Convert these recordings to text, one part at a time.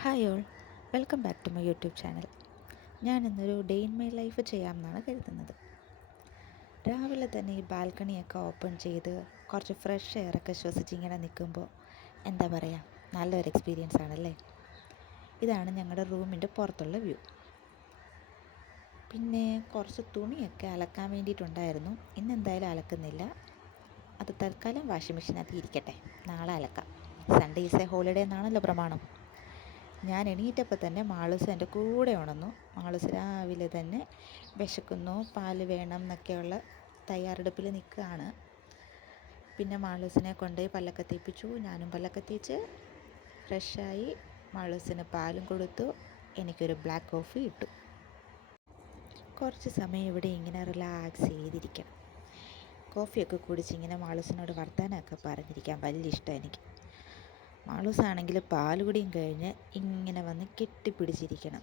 Hi all, welcome back to my YouTube channel. ഞാൻ ഇന്നൊരു day in my life ചെയ്യാമെന്നാണ് കരുതുന്നത്. രാവിലെ തന്നെ ഈ ബാൽക്കണിയൊക്കെ ഓപ്പൺ ചെയ്ത് കുറച്ച് ഫ്രഷ് എയറൊക്കെ ശ്വസിച്ച് ഇങ്ങനെ നിൽക്കുമ്പോൾ എന്താ പറയുക, നല്ലൊരു എക്സ്പീരിയൻസ് ആണല്ലേ. ഇതാണ് ഞങ്ങളുടെ റൂമിൻ്റെ പുറത്തുള്ള വ്യൂ. പിന്നെ കുറച്ച് തുണിയൊക്കെ അലക്കാൻ വേണ്ടിയിട്ടുണ്ടായിരുന്നു. ഇന്ന് എന്തായാലും അലക്കുന്നില്ല, അത് തൽക്കാലം വാഷിംഗ് മെഷീനകത്ത് ഇരിക്കട്ടെ, നാളെ അലക്കാം. സൺഡേ ഈസ് എ ഹോളിഡേ എന്നാണല്ലോ പ്രമാണം. ഞാൻ എണീറ്റപ്പോൾ തന്നെ മാളൂസ് എൻ്റെ കൂടെ ഉണർന്നു. മാളൂസ് രാവിലെ തന്നെ വിശക്കുന്നു, പാല് വേണം എന്നൊക്കെയുള്ള തയ്യാറെടുപ്പിൽ നിൽക്കുകയാണ്. പിന്നെ മാളൂസിനെ കൊണ്ടുപോയി പല്ലൊക്കെ തേപ്പിച്ചു. ഞാനും പല്ലൊക്കെ തേച്ച് ഫ്രഷായി മാളൂസിന് പാലും കൊടുത്തു. എനിക്കൊരു ബ്ലാക്ക് കോഫി ഇട്ടു. കുറച്ച് സമയം ഇവിടെ ഇങ്ങനെ റിലാക്സ് ചെയ്തിരിക്കണം. കോഫിയൊക്കെ കുടിച്ച് ഇങ്ങനെ മാളൂസിനോട് വർത്താനമൊക്കെ പറഞ്ഞിരിക്കാൻ വലിയ ഇഷ്ടമാണ് എനിക്ക്. മാളൂസാണെങ്കിൽ പാലുകുടിയും കഴിഞ്ഞ് ഇങ്ങനെ വന്ന് കെട്ടിപ്പിടിച്ചിരിക്കണം.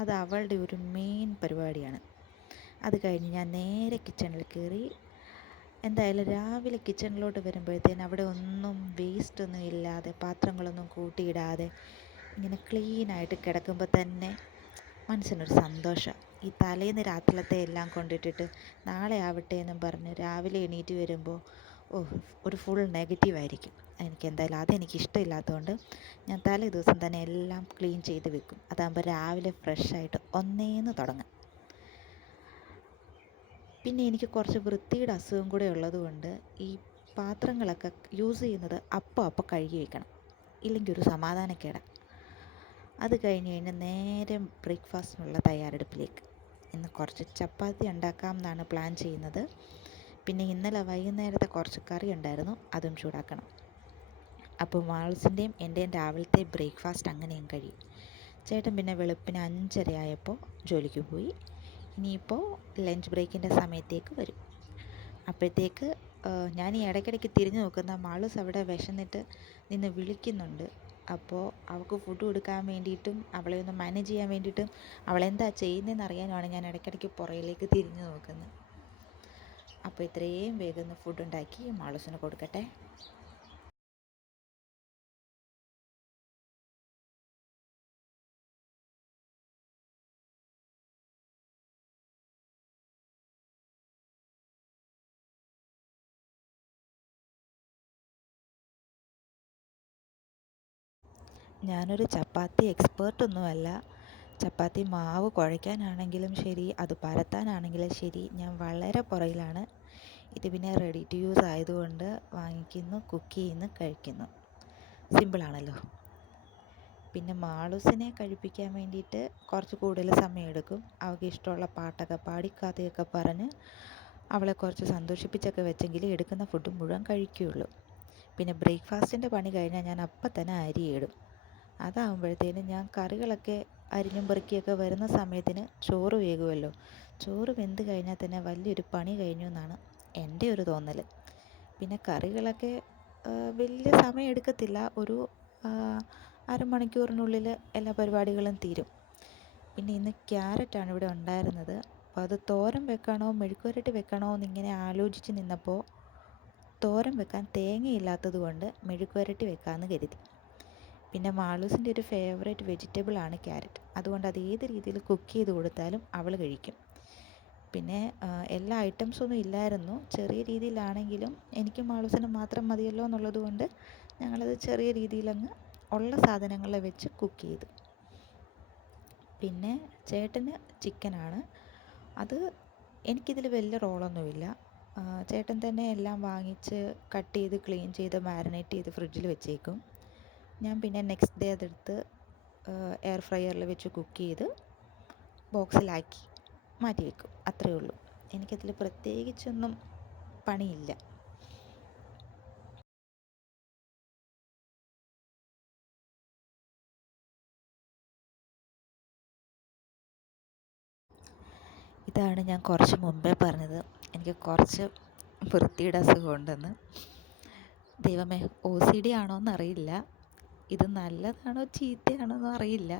അത് അവളുടെ ഒരു മെയിൻ പരിപാടിയാണ്. അത് കഴിഞ്ഞ് ഞാൻ നേരെ കിച്ചണിൽ കയറി. എന്തായാലും രാവിലെ കിച്ചണിലോട്ട് വരുമ്പോഴത്തേന് അവിടെ ഒന്നും വേസ്റ്റൊന്നും ഇല്ലാതെ, പാത്രങ്ങളൊന്നും കൂട്ടിയിടാതെ ഇങ്ങനെ ക്ലീനായിട്ട് കിടക്കുമ്പോൾ തന്നെ മനസ്സിനൊരു സന്തോഷം. ഈ തലേന്ന് രാത്രിയിലത്തെ എല്ലാം കൊണ്ടിട്ടിട്ട് നാളെ ആവട്ടെ എന്നും പറഞ്ഞ് രാവിലെ എണീറ്റ് വരുമ്പോൾ ഒരു ഫുൾ നെഗറ്റീവായിരിക്കും. എന്തായാലും അതെനിക്ക് ഇഷ്ടമില്ലാത്തതുകൊണ്ട് ഞാൻ തലേ ദിവസം തന്നെ എല്ലാം ക്ലീൻ ചെയ്ത് വെക്കും. അതാകുമ്പോൾ രാവിലെ ഫ്രഷായിട്ട് ഒന്നേന്ന് തുടങ്ങാം. പിന്നെ എനിക്ക് കുറച്ച് വൃത്തിയുടെ അസുഖം കൂടെ ഉള്ളതുകൊണ്ട് ഈ പാത്രങ്ങളൊക്കെ യൂസ് ചെയ്യുന്നത് അപ്പോൾ കഴുകി വയ്ക്കണം, ഇല്ലെങ്കിൽ ഒരു സമാധാനക്കേടാണ്. അത് കഴിഞ്ഞ് നേരെ ബ്രേക്ക്ഫാസ്റ്റിനുള്ള തയ്യാറെടുപ്പിലേക്ക്. ഇന്ന് കുറച്ച് ചപ്പാത്തി ഉണ്ടാക്കാം എന്നാണ് പ്ലാൻ ചെയ്യുന്നത്. പിന്നെ ഇന്നലെ വൈകുന്നേരത്തെ കുറച്ച് കറി ഉണ്ടായിരുന്നു, അതും ചൂടാക്കണം. അപ്പോൾ മാൾസിൻ്റെയും എൻ്റെയും രാവിലത്തെ ബ്രേക്ക്ഫാസ്റ്റ് അങ്ങനെയും കഴിയും. ചേട്ടൻ പിന്നെ വെളുപ്പിന് 5:30 ആയപ്പോൾ ജോലിക്ക് പോയി. ഇനിയിപ്പോൾ ലഞ്ച് ബ്രേക്കിൻ്റെ സമയത്തേക്ക് വരും. അപ്പോഴത്തേക്ക് ഞാൻ ഈ ഇടയ്ക്കിടയ്ക്ക് തിരിഞ്ഞു നോക്കുന്ന മാളൂസ് അവിടെ വിശന്നിട്ട് നിന്ന് വിളിക്കുന്നുണ്ട്. അപ്പോൾ അവൾക്ക് ഫുഡ് കൊടുക്കാൻ വേണ്ടിയിട്ടും അവളെ ഒന്ന് മാനേജ് ചെയ്യാൻ വേണ്ടിയിട്ടും അവളെന്താ ചെയ്യുന്നതെന്ന് അറിയാനുമാണ് ഞാൻ ഇടയ്ക്കിടയ്ക്ക് പുറകിലേക്ക് തിരിഞ്ഞു നോക്കുന്നത്. അപ്പോൾ ഇത്രയും വേഗം ഫുഡ് ഉണ്ടാക്കി മാളൂസിന് കൊടുക്കട്ടെ. ഞാനൊരു ചപ്പാത്തി എക്സ്പേർട്ടൊന്നുമല്ല. ചപ്പാത്തി മാവ് കുഴയ്ക്കാനാണെങ്കിലും ശരി, അത് പരത്താനാണെങ്കിലും ശരി, ഞാൻ വളരെ പുറകിലാണ്. ഇത് പിന്നെ റെഡി ടു യൂസ് ആയതുകൊണ്ട് വാങ്ങിക്കുന്നു, കുക്ക് ചെയ്യുന്നു, കഴിക്കുന്നു. സിമ്പിളാണല്ലോ. പിന്നെ മാളൂസിനെ കഴിപ്പിക്കാൻ വേണ്ടിയിട്ട് കുറച്ച് കൂടുതൽ സമയം എടുക്കും. അവൾക്ക് ഇഷ്ടമുള്ള പാട്ടൊക്കെ പാടി കഥയൊക്കെ പറഞ്ഞ് അവളെ കുറച്ച് സന്തോഷിപ്പിച്ചൊക്കെ വെച്ചെങ്കിൽ എടുക്കുന്ന ഫുഡ് മുഴുവൻ കഴിക്കുകയുള്ളൂ. പിന്നെ ബ്രേക്ക്ഫാസ്റ്റിൻ്റെ പണി കഴിഞ്ഞാൽ ഞാൻ അപ്പം തന്നെ അരിയിടും. അതാകുമ്പോഴത്തേനും ഞാൻ കറികളൊക്കെ അരിഞ്ഞും പെറുക്കിയൊക്കെ വരുന്ന സമയത്തിന് ചോറ് വേകുമല്ലോ. ചോറ് വെന്ത് കഴിഞ്ഞാൽ തന്നെ വലിയൊരു പണി കഴിഞ്ഞു എന്നാണ് എൻ്റെ ഒരു തോന്നൽ. പിന്നെ കറികളൊക്കെ വലിയ സമയം എടുക്കത്തില്ല, ഒരു അരമണിക്കൂറിനുള്ളിൽ എല്ലാ പരിപാടികളും തീരും. പിന്നെ ഇന്ന് ക്യാരറ്റാണ് ഇവിടെ ഉണ്ടായിരുന്നത്. അപ്പോൾ അത് തോരൻ വെക്കണോ മെഴുക്കുവരട്ടി വെക്കണോ എന്നിങ്ങനെ ആലോചിച്ച് നിന്നപ്പോൾ തോരൻ വെക്കാൻ തേങ്ങയില്ലാത്തത് കൊണ്ട് മെഴുക്കുവരട്ടി വെക്കാമെന്ന് കരുതി. പിന്നെ മാളൂസിൻ്റെ ഒരു ഫേവറേറ്റ് വെജിറ്റബിളാണ് ക്യാരറ്റ്. അതുകൊണ്ട് അത് ഏത് രീതിയിൽ കുക്ക് ചെയ്ത് കൊടുത്താലും അവൾ കഴിക്കും. പിന്നെ എല്ലാ ഐറ്റംസൊന്നും ഇല്ലായിരുന്നു, ചെറിയ രീതിയിലാണെങ്കിലും എനിക്ക് മാളൂസിന് മാത്രം മതിയല്ലോ എന്നുള്ളത് കൊണ്ട് ഞങ്ങളത് ചെറിയ രീതിയിലങ്ങ് ഉള്ള സാധനങ്ങളെ വെച്ച് കുക്ക് ചെയ്തു. പിന്നെ ചേട്ടന് ചിക്കനാണ്. അത് എനിക്കിതിൽ വലിയ റോളൊന്നുമില്ല. ചേട്ടൻ തന്നെ എല്ലാം വാങ്ങിച്ച് കട്ട് ചെയ്ത് ക്ലീൻ ചെയ്ത് മാരിനേറ്റ് ചെയ്ത് ഫ്രിഡ്ജിൽ വെച്ചേക്കും. ഞാൻ പിന്നെ നെക്സ്റ്റ് ഡേ അതെടുത്ത് എയർ ഫ്രയറിൽ വെച്ച് കുക്ക് ചെയ്ത് ബോക്സിലാക്കി മാറ്റി വെക്കും. അത്രയേ ഉള്ളൂ. എനിക്കതിൽ പ്രത്യേകിച്ചൊന്നും പണിയില്ല. ഇതാണ് ഞാൻ കുറച്ച് മുമ്പേ പറഞ്ഞത്, എനിക്ക് കുറച്ച് വൃത്തിയുടെ അസുഖമുണ്ടെന്ന്. ദൈവമേ, OCD ആണോ എന്നറിയില്ല, ഇത് നല്ലതാണോ ചീത്തയാണോ എന്നും അറിയില്ല.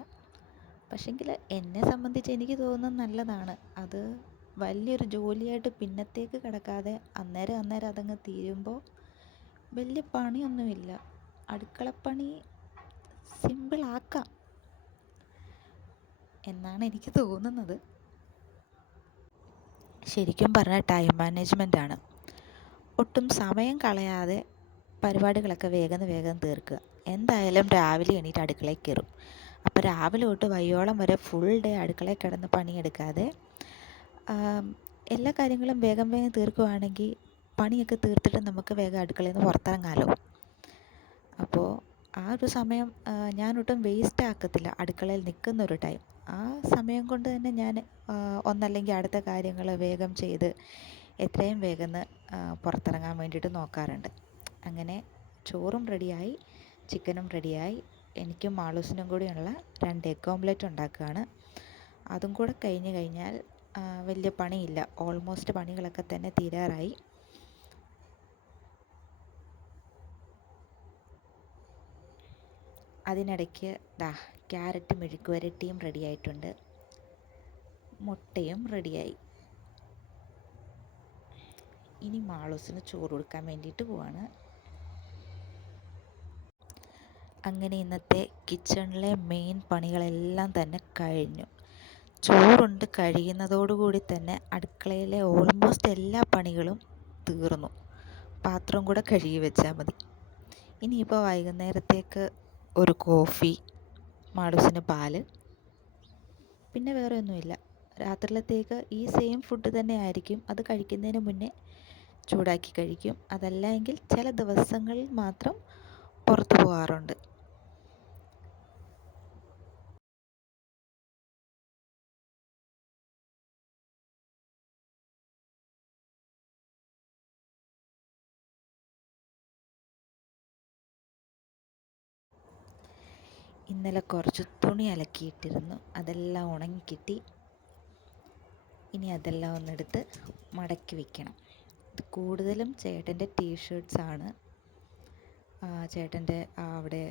പക്ഷെങ്കിൽ എന്നെ സംബന്ധിച്ച് എനിക്ക് തോന്നുന്നത് നല്ലതാണ്. അത് വലിയൊരു ജോലിയായിട്ട് പിന്നത്തേക്ക് കിടക്കാതെ അന്നേരം അതങ്ങ് തീരുമ്പോൾ വലിയ പണിയൊന്നുമില്ല. അടുക്കളപ്പണി സിമ്പിളാക്കാം എന്നാണ് എനിക്ക് തോന്നുന്നത്. ശരിക്കും പറഞ്ഞാൽ ടൈം മാനേജ്മെൻറ്റാണ്. ഒട്ടും സമയം കളയാതെ പരിപാടികളൊക്കെ വേഗം തീർക്കുക. എന്തായാലും രാവിലെ എണീറ്റ് അടുക്കളയിൽ കയറും. അപ്പോൾ രാവിലെ തൊട്ട് വൈകോളം വരെ ഫുൾ ഡേ അടുക്കളയിൽ കിടന്ന് പണിയെടുക്കാതെ എല്ലാ കാര്യങ്ങളും വേഗം തീർക്കുകയാണെങ്കിൽ പണിയൊക്കെ തീർത്തിട്ട് നമുക്ക് വേഗം അടുക്കളയിൽ നിന്ന് പുറത്തിറങ്ങാമല്ലോ. അപ്പോൾ ആ ഒരു സമയം ഞാനൊട്ടും വേസ്റ്റ് ആക്കത്തില്ല. അടുക്കളയിൽ നിൽക്കുന്നൊരു ടൈം, ആ സമയം കൊണ്ട് തന്നെ ഞാൻ ഒന്നല്ലെങ്കിൽ അടുത്ത കാര്യങ്ങൾ വേഗം ചെയ്ത് എത്രയും വേഗം പുറത്തിറങ്ങാൻ വേണ്ടിയിട്ട് നോക്കാറുണ്ട്. അങ്ങനെ ചോറും റെഡിയായി, ചിക്കനും റെഡിയായി. എനിക്കും മാളൂസിനും കൂടിയുള്ള 2 എഗ് ഓംലെറ്റ് ഉണ്ടാക്കുകയാണ്. അതും കൂടെ കഴിഞ്ഞ് കഴിഞ്ഞാൽ വലിയ പണിയില്ല. ഓൾമോസ്റ്റ് പണികളൊക്കെ തന്നെ തീരാറായി. അതിനിടയ്ക്ക് ക്യാരറ്റ് മെഴുക്ക് വരട്ടിയും റെഡിയായിട്ടുണ്ട്, മുട്ടയും റെഡിയായി. ഇനി മാളൂസിന് ചോറ് കൊടുക്കാൻ വേണ്ടിയിട്ട് പോവാണ്. അങ്ങനെ ഇന്നത്തെ കിച്ചണിലെ മെയിൻ പണികളെല്ലാം തന്നെ കഴിഞ്ഞു. ചോറുണ്ട് കഴിയുന്നതോടുകൂടി തന്നെ അടുക്കളയിലെ ഓൾമോസ്റ്റ് എല്ലാ പണികളും തീർന്നു. പാത്രം കൂടെ കഴുകി വെച്ചാൽ മതി. ഇനിയിപ്പോൾ വൈകുന്നേരത്തേക്ക് ഒരു കോഫി, മാളൂസിന് പാല്, പിന്നെ വേറെ ഒന്നുമില്ല. രാത്രിയിലത്തേക്ക് ഈ സെയിം ഫുഡ് തന്നെ ആയിരിക്കും. അത് കഴിക്കുന്നതിന് മുന്നേ ചൂടാക്കി കഴിക്കും. അതല്ല എങ്കിൽ ചില ദിവസങ്ങളിൽ മാത്രം പുറത്തു പോകാറുണ്ട്. ഇന്നലെ കുറച്ച് തുണി അലക്കിയിട്ടിരുന്നു, അതെല്ലാം ഉണങ്ങിക്കിട്ടി. ഇനി അതെല്ലാം ഒന്നെടുത്ത് മടക്കി വയ്ക്കണം. ഇത് കൂടുതലും ചേട്ടൻ്റെ ടീഷർട്ട്സാണ്. ചേട്ടൻ്റെ അവിടെ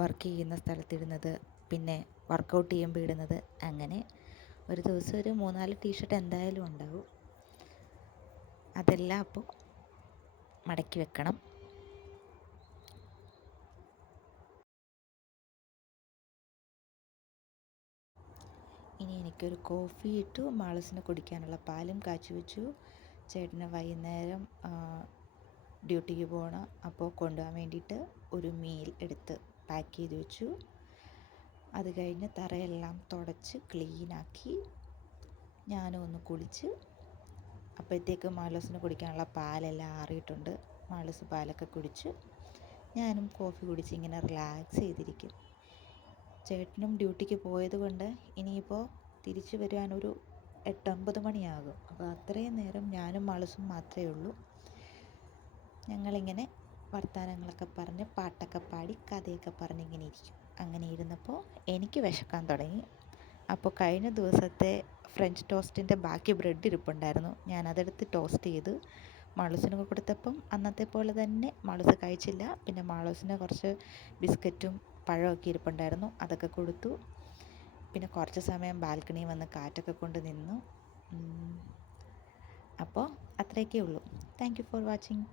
വർക്ക് ചെയ്യുന്ന സ്ഥലത്തിടുന്നത്, പിന്നെ വർക്കൗട്ട് ചെയ്യുമ്പോൾ ഇടുന്നത്. അങ്ങനെ ഒരു ദിവസം ഒരു 3-4 ടീഷർട്ട് എന്തായാലും ഉണ്ടാവും. അതെല്ലാം അപ്പോൾ മടക്കി വെക്കണം. ഇനി എനിക്കൊരു കോഫി ഇട്ടു, മാളൂസിന് കുടിക്കാനുള്ള പാലും കാച്ചി വെച്ചു. ചേട്ടന് വൈകുന്നേരം ഡ്യൂട്ടിക്ക് പോകണം, അപ്പോൾ കൊണ്ടുപോകാൻ വേണ്ടിയിട്ട് ഒരു മീൽ എടുത്ത് പാക്ക് ചെയ്ത് വെച്ചു. അത് കഴിഞ്ഞ് തറയെല്ലാം തുടച്ച് ക്ലീനാക്കി ഞാനും ഒന്ന് കുളിച്ച്. അപ്പോഴത്തേക്ക് മാളൂസിന് കുടിക്കാനുള്ള പാലെല്ലാം ആറിയിട്ടുണ്ട്. മാളൂസ് പാലൊക്കെ കുടിച്ച് ഞാനും കോഫി കുടിച്ച് ഇങ്ങനെ റിലാക്സ് ചെയ്തിരിക്കും. ചേട്ടനും ഡ്യൂട്ടിക്ക് പോയത് കൊണ്ട് ഇനിയിപ്പോൾ തിരിച്ചു വരാനൊരു 8-9 മണിയാകും. അപ്പോൾ അത്രയും നേരം ഞാനും മാളൂസും മാത്രമേ ഉള്ളൂ. ഞങ്ങളിങ്ങനെ വർത്തമാനങ്ങളൊക്കെ പറഞ്ഞ് പാട്ടൊക്കെ പാടി കഥയൊക്കെ പറഞ്ഞിങ്ങനെ ഇരിക്കും. അങ്ങനെ ഇരുന്നപ്പോൾ എനിക്ക് വിശക്കാൻ തുടങ്ങി. അപ്പോൾ കഴിഞ്ഞ ദിവസത്തെ ഫ്രഞ്ച് ടോസ്റ്റിൻ്റെ ബാക്കി ബ്രെഡ് ഇരിപ്പുണ്ടായിരുന്നു. ഞാനതെടുത്ത് ടോസ്റ്റ് ചെയ്ത് മാളൂസിന് കൊടുത്തപ്പം അന്നത്തെ പോലെ തന്നെ മാളൂസ് കഴിച്ചില്ല. പിന്നെ മാളൂസിന് കുറച്ച് ബിസ്ക്കറ്റും പഴമൊക്കെ ഇരിപ്പുണ്ടായിരുന്നു, അതൊക്കെ കൊടുത്തു. പിന്നെ കുറച്ച് സമയം ബാൽക്കണിയിൽ വന്ന് കാറ്റൊക്കെ കൊണ്ട് നിന്നു. അപ്പോൾ അത്രയൊക്കെ ഉള്ളൂ. Thank you for watching.